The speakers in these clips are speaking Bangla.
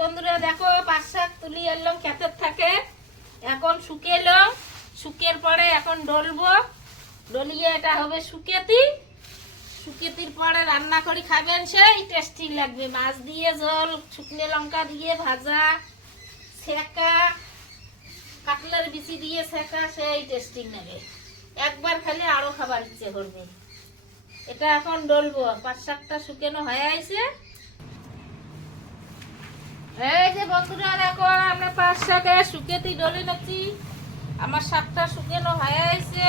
বন্ধুরা দেখো পাঁচ শাক তুলি এলাম ক্ষেতের থাকে, এখন শুকেলাম, শুকের পরে এখন ডলবো, ডলিয়ে এটা হবে শুকেতি, শুকেতির পরে রান্না করে খাবেন, সেই টেস্টি লাগবে। মাছ দিয়ে ঝোল, শুকনো লঙ্কা দিয়ে ভাজা, সেকা, কাটলার বিচি দিয়ে সেকা, সেই টেস্টি লাগে। একবার খেলে আরো খাবার ইচ্ছে করবে। এটা এখন ডলবো, পাঁচ শাকটা শুকানো হয়ে আছে। এই যে বন্ধুরা দেখো আমরা পাঁচ শাকে শুকেতি ডলে নাচ্ছি, আমার শাকটা শুকানো হয়ে আছে।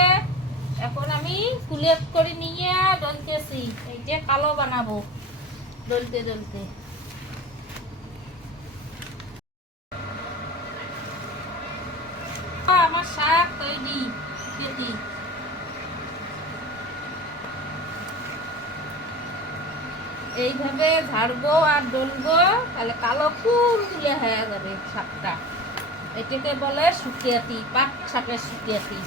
এখন আমি কুলেপ করে নিয়ে ডলতেছি, এই যে কালো বানাবো ডলতে ডলতে। আমার শাক তৈরি শুকেতি। এইভাবে ঝাড়বো আর ডলবো, তাহলে কালো ফুল তুলে হয়ে যাবে শাকটা। এটাকে বলে শুকিয়াতি, পাট শাকের শুকিয়াতি।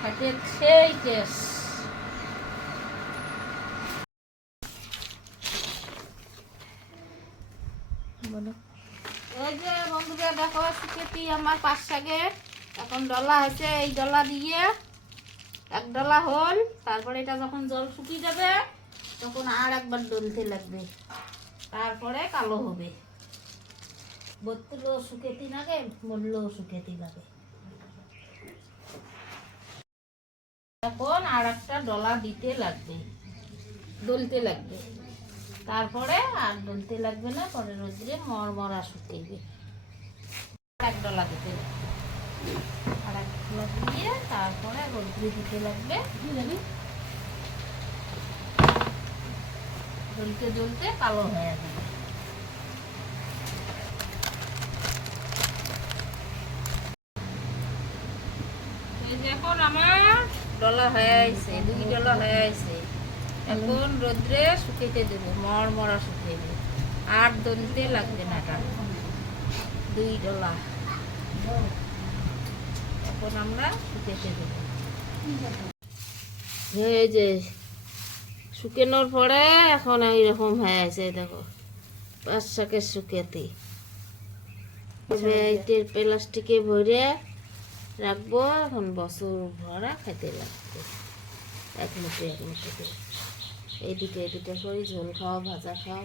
খাইতে সেই টেস্ট। এই যে বন্ধুরা দেখো শুকিয়াতি আমার পাট শাকের এখন ডলা হয়েছে। এই ডলা দিয়ে এক ডলা হল, তারপরে এটা যখন জল শুকিয়ে যাবে তখন আর একবার ডলতে লাগবে, তারপরে কালো হবে। বত্তুলো শুকেতি লাগে, মরলেও শুকেতি লাগে। এখন আর একটা ডলা দিতে লাগবে, ডলতে লাগবে, তারপরে আর ডলতে লাগবে না, পরে রোদ্রে মরমরা শুকিয়ে এক ডলা দিতে লাগবে, আর এক ডলা দিয়ে তারপরে রোদ্রে দিতে লাগবে। জ্বলতে জ্বলতে কালো হয়ে যাবে। এখন আমার ডলা হয়ে আছে, দুই ডলা হয়ে আছে। এখন রোদ্রে শুকাইতে দেবো, মরমরা শুকিয়ে দেবো, আর দলতে লাগবে না। দুই ডলা এখন আমরা শুকাইতে দেবো। এই যে শুকানোর পরে এখন এইরকম হয়ে আছে, দেখো পাঁচ শাকের শুকাতে। প্লাস্টিকে ভরে রাখবো, এখন বছর ভরা খেতে লাগবে। এক মুঠে এক মুঠে করে এই দুটো করে ঝোল খাও, ভাজা খাও,